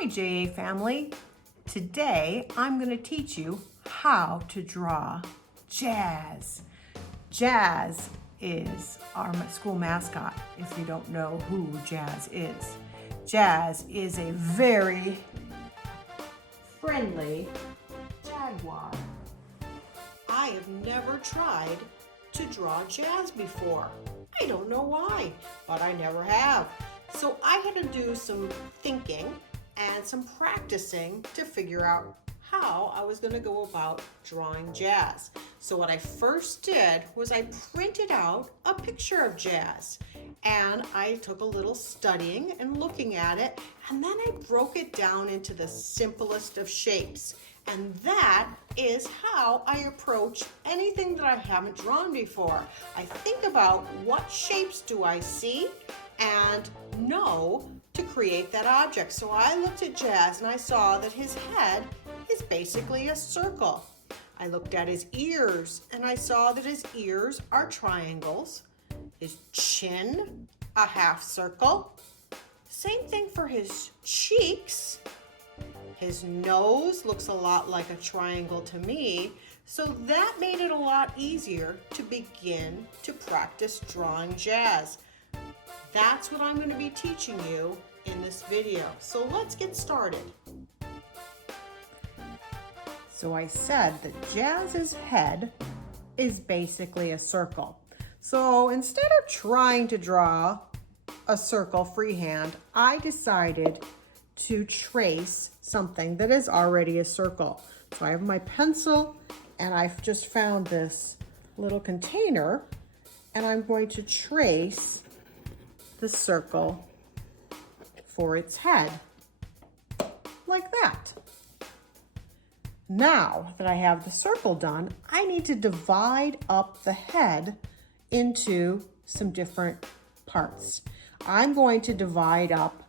Hi JA family. Today I'm going to teach you how to draw Jazz. Jazz is our school mascot, if you don't know who Jazz is. Jazz is a very friendly jaguar. I have never tried to draw Jazz before. I don't know why, but I never have. So I had to do some thinking and some practicing to figure out how I was going to go about drawing Jazz. So what I first did was I printed out a picture of Jazz, and I took a little studying and looking at it, and then I broke it down into the simplest of shapes. And that is how I approach anything that I haven't drawn before. I think about what shapes do I see and know to create that object. So I looked at Jazz and I saw that his head is basically a circle. I looked at his ears and I saw that his ears are triangles. His chin, a half circle. Same thing for his cheeks. His nose looks a lot like a triangle to me, so that made it a lot easier to begin to practice drawing Jazz. That's what I'm going to be teaching you in this video. So let's get started. So I said that Jazz's head is basically a circle. So instead of trying to draw a circle freehand, I decided to trace something that is already a circle. So I have my pencil and I've just found this little container and I'm going to trace the circle for its head like that. Now that I have the circle done, I need to divide up the head into some different parts. I'm going to divide up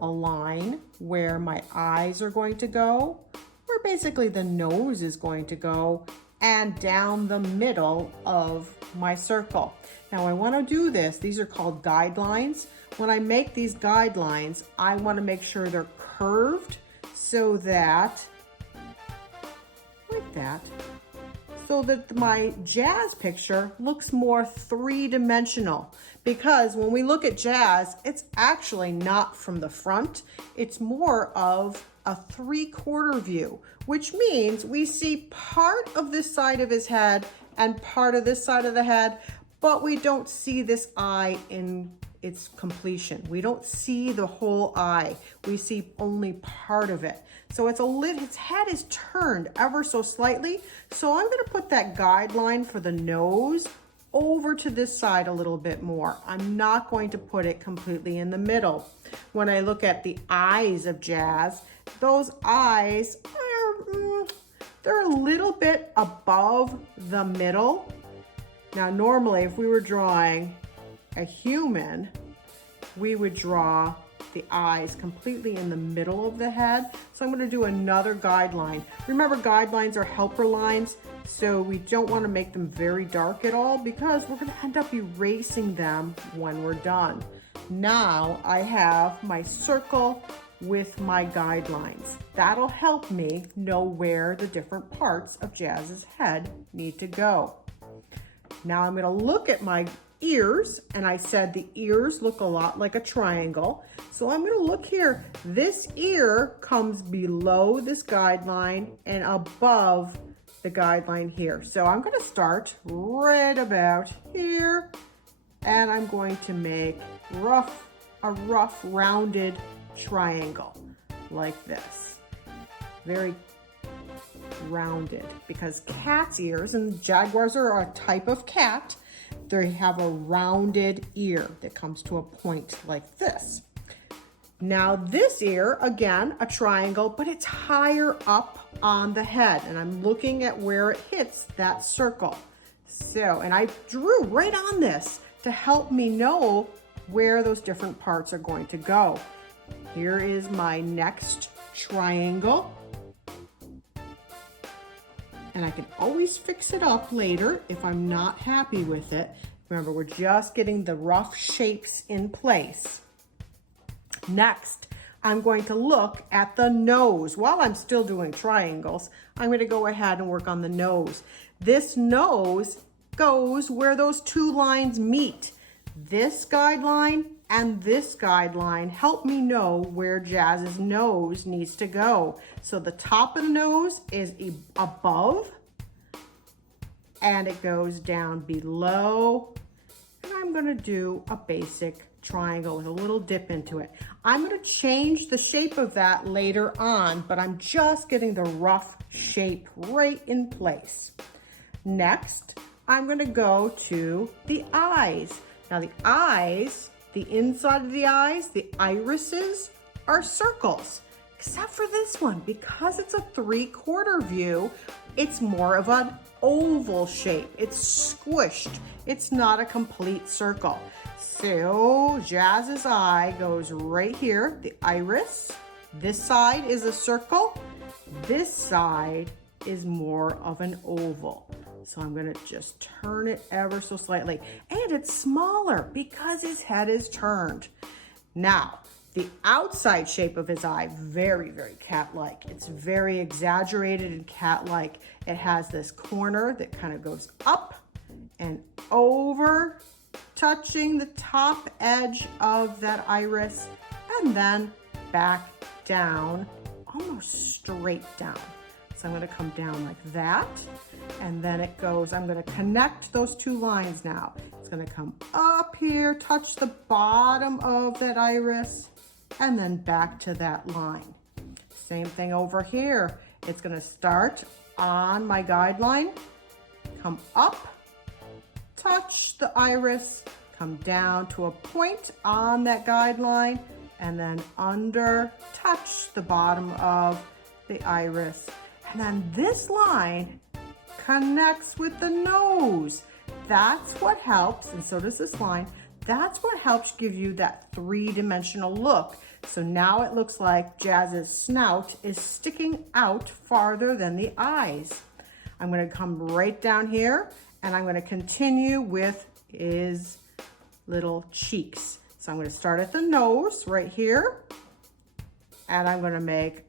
a line where my eyes are going to go, where basically the nose is going to go, and down the middle of my circle. Now I want to do this. These are called guidelines. When I make these guidelines, I want to make sure they're curved so that, like that, so that my Jazz picture looks more three-dimensional. Because when we look at Jazz, it's actually not from the front. It's more of a three-quarter view, which means we see part of this side of his head and part of this side of the head, but we don't see this eye in its completion. We don't see the whole eye. We see only part of it. So it's his head is turned ever so slightly. So I'm gonna put that guideline for the nose over to this side a little bit more. I'm not going to put it completely in the middle. When I look at the eyes of Jazz, those eyes are, they're a little bit above the middle. Now, normally if we were drawing a human, we would draw the eyes completely in the middle of the head. So I'm going to do another guideline. Remember, guidelines are helper lines, so we don't want to make them very dark at all because we're going to end up erasing them when we're done. Now I have my circle with my guidelines. That'll help me know where the different parts of Jazz's head need to go. Now I'm going to look at my ears, and I said the ears look a lot like a triangle. So I'm going to look here. This ear comes below this guideline and above the guideline here. So I'm going to start right about here, and I'm going to make a rough rounded triangle like this. Very rounded, because cat's ears, and jaguars are a type of cat, they have a rounded ear that comes to a point like this. Now this ear, again, a triangle, but it's higher up on the head, and I'm looking at where it hits that circle. So, and I drew right on this to help me know where those different parts are going to go. Here is my next triangle. And I can always fix it up later if I'm not happy with it. Remember, we're just getting the rough shapes in place. Next, I'm going to look at the nose. While I'm still doing triangles, I'm going to go ahead and work on the nose. This nose goes where those two lines meet. This guideline and this guideline help me know where Jazz's nose needs to go. So the top of the nose is above, and it goes down below. And I'm going to do a basic triangle with a little dip into it. I'm going to change the shape of that later on, but I'm just getting the rough shape right in place. Next, I'm going to go to the eyes. Now the eyes, the inside of the eyes, the irises are circles, except for this one. Because it's a 3/4 view, it's more of an oval shape. It's squished. It's not a complete circle. So Jazz's eye goes right here, the iris. This side is a circle. This side is more of an oval. So I'm going to just turn it ever so slightly. And it's smaller because his head is turned. Now, the outside shape of his eye, very, very cat-like. It's very exaggerated and cat-like. It has this corner that kind of goes up and over, touching the top edge of that iris, and then back down, almost straight down. So I'm going to come down like that, and then it goes, I'm going to connect those two lines now. It's going to come up here, touch the bottom of that iris, and then back to that line. Same thing over here. It's going to start on my guideline, come up, touch the iris, come down to a point on that guideline, and then under, touch the bottom of the iris. And then this line connects with the nose. That's what helps, and so does this line. That's what helps give you that 3-dimensional look. So now it looks like Jazz's snout is sticking out farther than the eyes. I'm going to come right down here, and I'm going to continue with his little cheeks. So I'm going to start at the nose right here, and I'm going to make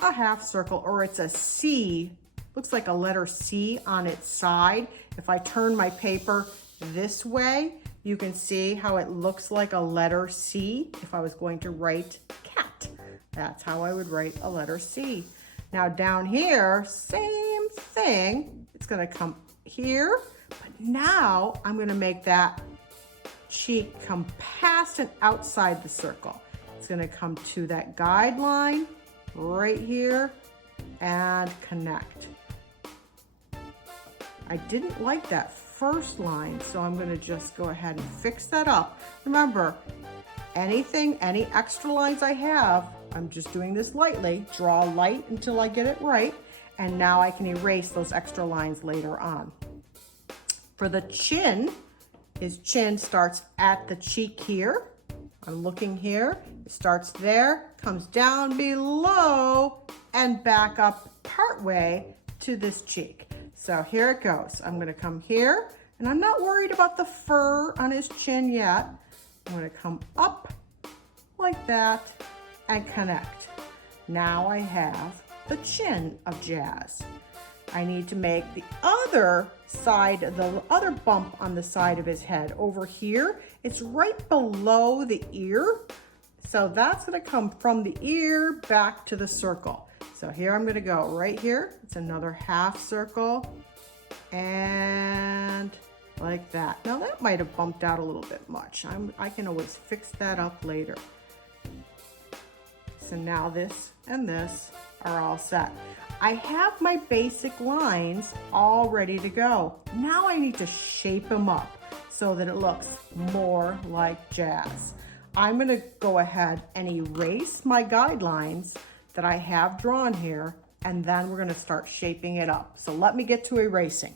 a half circle, or it's a C. Looks like a letter C on its side. If I turn my paper this way, you can see how it looks like a letter C if I was going to write cat. That's how I would write a letter C. Now down here, same thing. It's going to come here, but now I'm going to make that cheek come past and outside the circle. It's going to come to that guideline right here and connect. I didn't like that first line, so I'm going to just go ahead and fix that up. Remember, any extra lines I have, I'm just doing this lightly, draw light until I get it right, and now I can erase those extra lines later on. For the chin, his chin starts at the cheek here. I'm looking here, it starts there, comes down below, and back up partway to this cheek. So here it goes. I'm going to come here, and I'm not worried about the fur on his chin yet. I'm going to come up like that and connect. Now I have the chin of Jazz. I need to make the other side, the other bump on the side of his head over here. It's right below the ear. So that's going to come from the ear back to the circle. So here I'm going to go right here. It's another half circle and like that. Now that might have bumped out a little bit much. I can always fix that up later. So now this and this are all set. I have my basic lines all ready to go. Now I need to shape them up so that it looks more like Jazz. I'm going to go ahead and erase my guidelines that I have drawn here, and then we're going to start shaping it up. So let me get to erasing.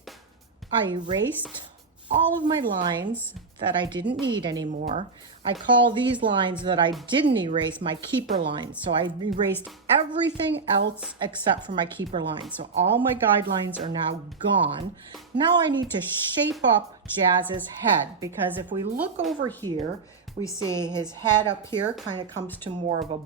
I erased all of my lines that I didn't need anymore. I call these lines that I didn't erase my keeper lines. So I erased everything else except for my keeper lines. So all my guidelines are now gone. Now I need to shape up Jazz's head, because if we look over here, we see his head up here kind of comes to more of a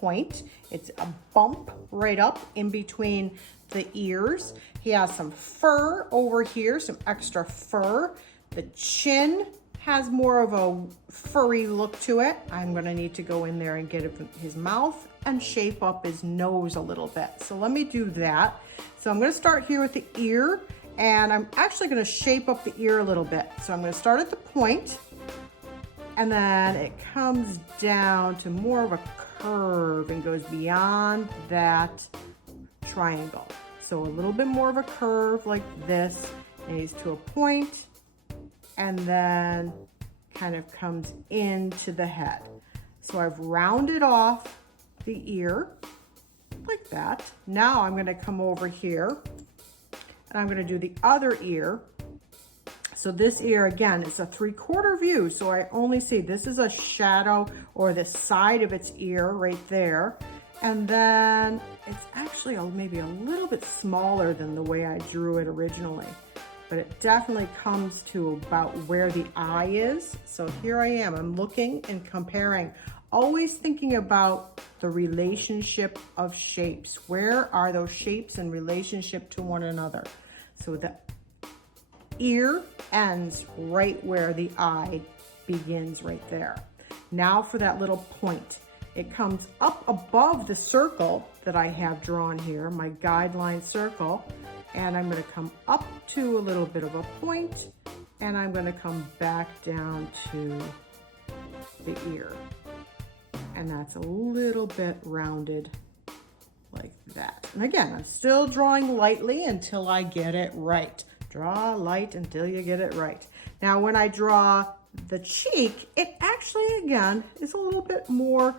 point. It's a bump right up in between the ears. He has some fur over here, some extra fur. The chin has more of a furry look to it. I'm gonna need to go in there and get his mouth and shape up his nose a little bit. So let me do that. So I'm gonna start here with the ear, and I'm actually gonna shape up the ear a little bit. So I'm gonna start at the point, and then it comes down to more of a curve and goes beyond that triangle. So a little bit more of a curve like this, and he's to a point, and then kind of comes into the head. So I've rounded off the ear like that. Now I'm gonna come over here and I'm gonna do the other ear. So this ear, again, is a 3/4 view. So I only see, this is a shadow or the side of its ear right there. And then it's actually maybe a little bit smaller than the way I drew it originally, but it definitely comes to about where the eye is. So here I am, I'm looking and comparing, always thinking about the relationship of shapes. Where are those shapes in relationship to one another? So the ear ends right where the eye begins right there. Now for that little point. It comes up above the circle that I have drawn here, my guideline circle, and I'm gonna come up to a little bit of a point, and I'm gonna come back down to the ear. And that's a little bit rounded like that. And again, I'm still drawing lightly until I get it right. Draw light until you get it right. Now, when I draw the cheek, it actually, again, is a little bit more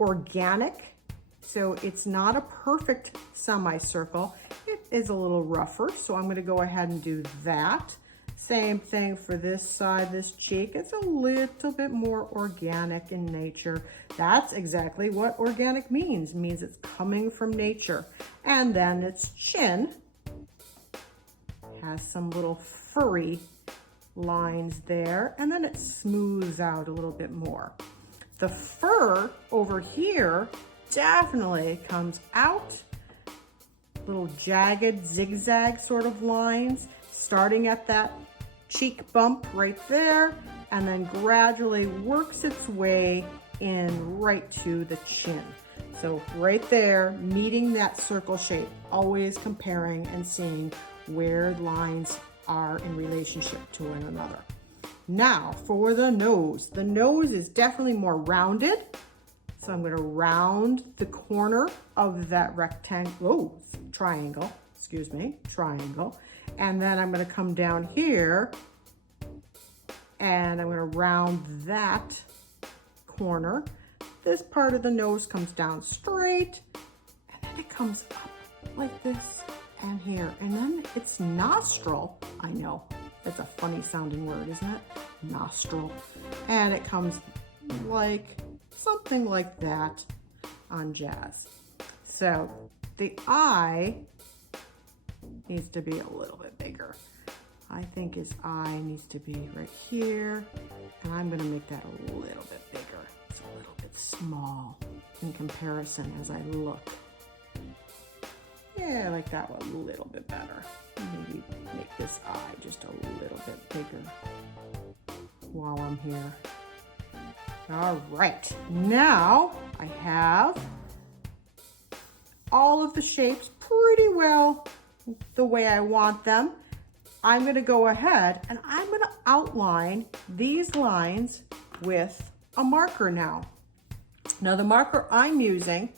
organic. So it's not a perfect semicircle. It is a little rougher. So I'm gonna go ahead and do that. Same thing for this side, this cheek. It's a little bit more organic in nature. That's exactly what organic means. It means it's coming from nature. And then its chin has some little furry lines there, and then it smooths out a little bit more. The fur over here definitely comes out, little jagged zigzag sort of lines, starting at that cheek bump right there, and then gradually works its way in right to the chin. So right there, meeting that circle shape, always comparing and seeing where lines are in relationship to one another. Now for the nose. The nose is definitely more rounded. So I'm gonna round the corner of that triangle. And then I'm gonna come down here and I'm gonna round that corner. This part of the nose comes down straight, and then it comes up like this and here. And then it's nostril. I know, that's a funny sounding word, isn't it? Nostril. And it comes like something like that on Jazz. So the eye needs to be a little bit bigger. I think his eye needs to be right here, and I'm gonna make that a little bit bigger. It's a little bit small in comparison as I look. Yeah, I like that one a little bit better. Maybe make this eye just a little bit bigger while I'm here. All right, now I have all of the shapes pretty well the way I want them. I'm gonna go ahead and I'm gonna outline these lines with a marker now. Now the marker I'm using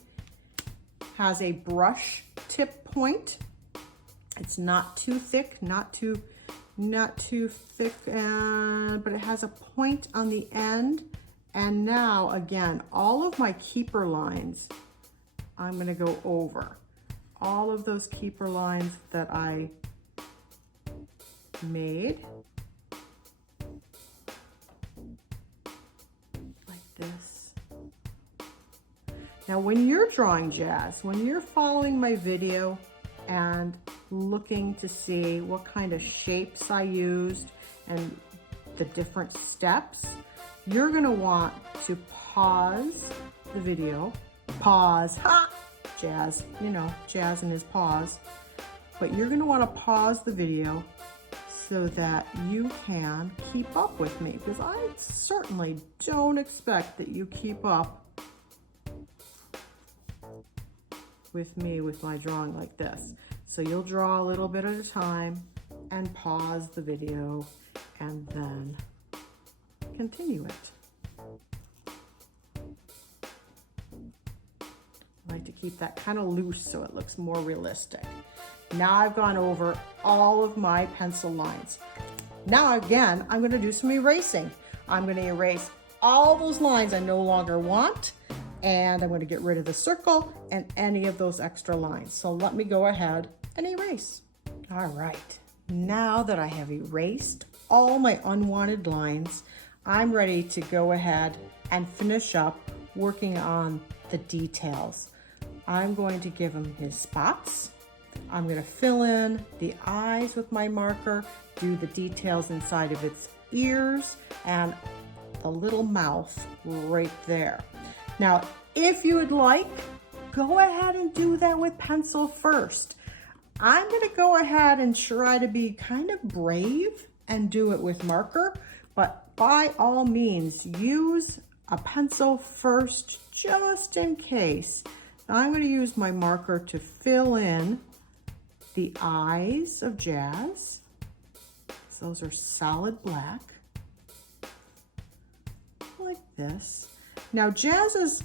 has a brush tip point. It's not too thick, not too thick, but it has a point on the end. And now again, all of my keeper lines, I'm gonna go over. All of those keeper lines that I made, like this. Now when you're drawing Jazz, when you're following my video and looking to see what kind of shapes I used and the different steps, you're gonna want to pause the video, paws. Ha! Jazz, you know, Jazz and his paws. But you're gonna wanna pause the video so that you can keep up with me, because I certainly don't expect that you keep up with me with my drawing like this. So you'll draw a little bit at a time and pause the video and then continue it. I like to keep that kind of loose so it looks more realistic. Now I've gone over all of my pencil lines. Now again, I'm gonna do some erasing. I'm gonna erase all those lines I no longer want, and I'm gonna get rid of the circle and any of those extra lines. So let me go ahead and erase. All right, now that I have erased all my unwanted lines, I'm ready to go ahead and finish up working on the details. I'm going to give him his spots. I'm going to fill in the eyes with my marker, do the details inside of its ears, and the little mouth right there. Now, if you would like, go ahead and do that with pencil first. I'm going to go ahead and try to be kind of brave and do it with marker, but by all means, use a pencil first just in case. Now, I'm going to use my marker to fill in the eyes of Jazz. So those are solid black, like this. Now Jazz's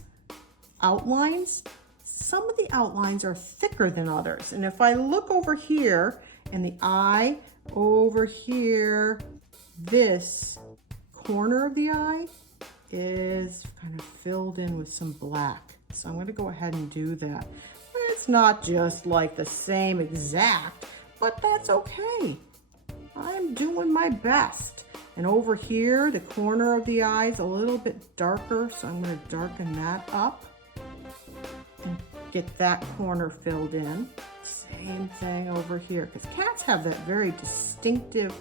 outlines, some of the outlines are thicker than others. And if I look over here in the eye, over here, this corner of the eye is kind of filled in with some black. So I'm going to go ahead and do that. It's not just like the same exact, but that's okay. I'm doing my best. And over here, the corner of the eye is a little bit darker, so I'm going to darken that up and get that corner filled in. Same thing over here, because cats have that very distinctive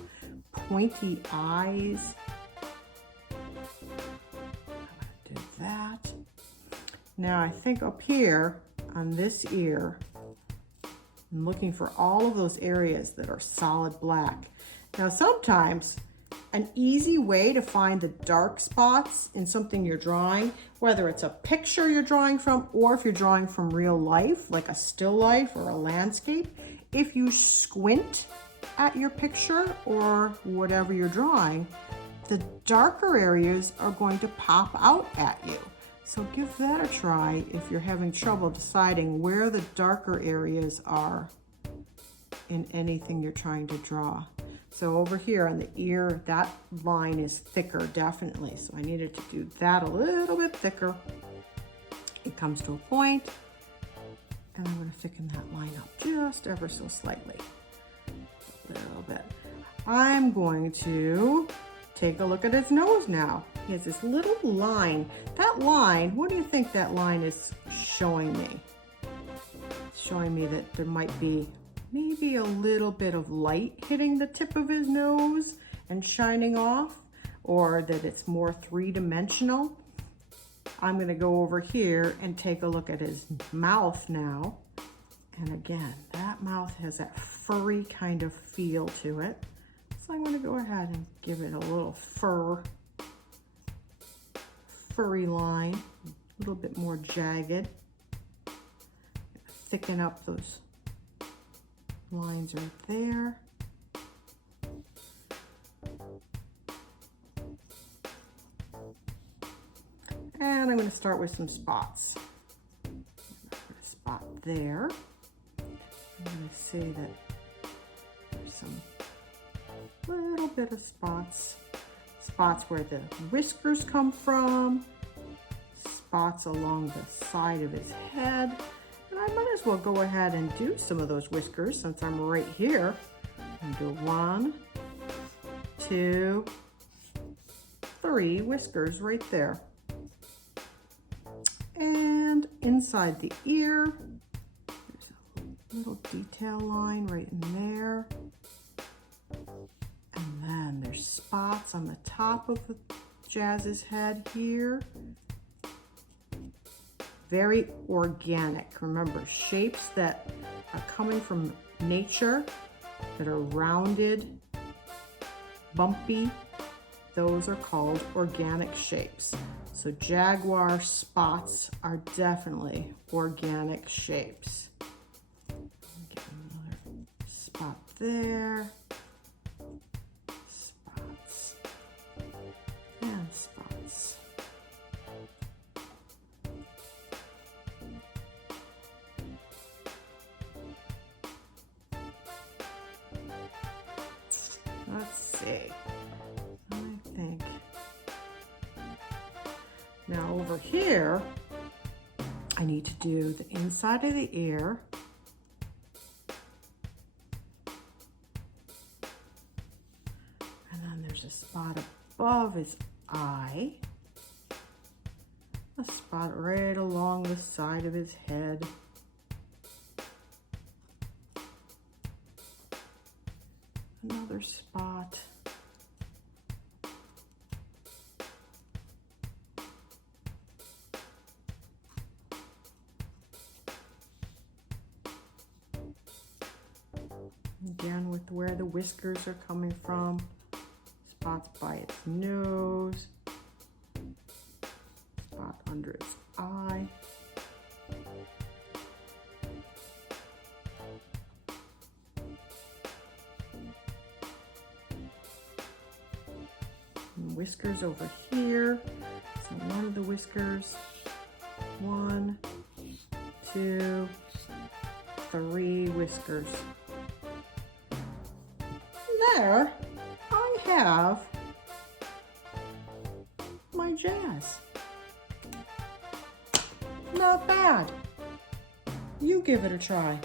pointy eyes. I'm going to do that. Now I think up here, on this ear, I'm looking for all of those areas that are solid black. Now sometimes an easy way to find the dark spots in something you're drawing, whether it's a picture you're drawing from or if you're drawing from real life, like a still life or a landscape, if you squint at your picture or whatever you're drawing, the darker areas are going to pop out at you. So give that a try if you're having trouble deciding where the darker areas are in anything you're trying to draw. So over here on the ear, that line is thicker, definitely. So I needed to do that a little bit thicker. It comes to a point, and I'm going to thicken that line up just ever so slightly. A little bit. I'm going to take a look at his nose now. He has this little line. That line, what do you think that line is showing me? It's showing me that there might be maybe a little bit of light hitting the tip of his nose and shining off, or that it's more three-dimensional. I'm going to go over here and take a look at his mouth now. And again, that mouth has that furry kind of feel to it. So I'm going to go ahead and give it a little furry line, a little bit more jagged. Thicken up those lines right there. And I'm going to start with some spots. Put a spot there. I'm going to see that there's some little bit of spots where the whiskers come from, spots along the side of his head. And I might as well go ahead and do some of those whiskers since I'm right here. And do 1, 2, 3 whiskers right there. And inside the ear, there's a little detail line right in there. And then there's spots on the top of Jazz's head here. very organic. Remember, shapes that are coming from nature, that are rounded, bumpy, those are called organic shapes. So jaguar spots are definitely organic shapes. Get another spot there. Spots and spots. Let's see. I think. Now over here, I need to do the inside of the ear. And then there's a spot above his eye. A spot right along the side of his head. Another spot. Again, with where the whiskers are coming from. Spots by its nose. Spot under its eye. And whiskers over here. So one of the whiskers. 1, 2, 3 whiskers. There, I have my Jazz. Not bad. You give it a try.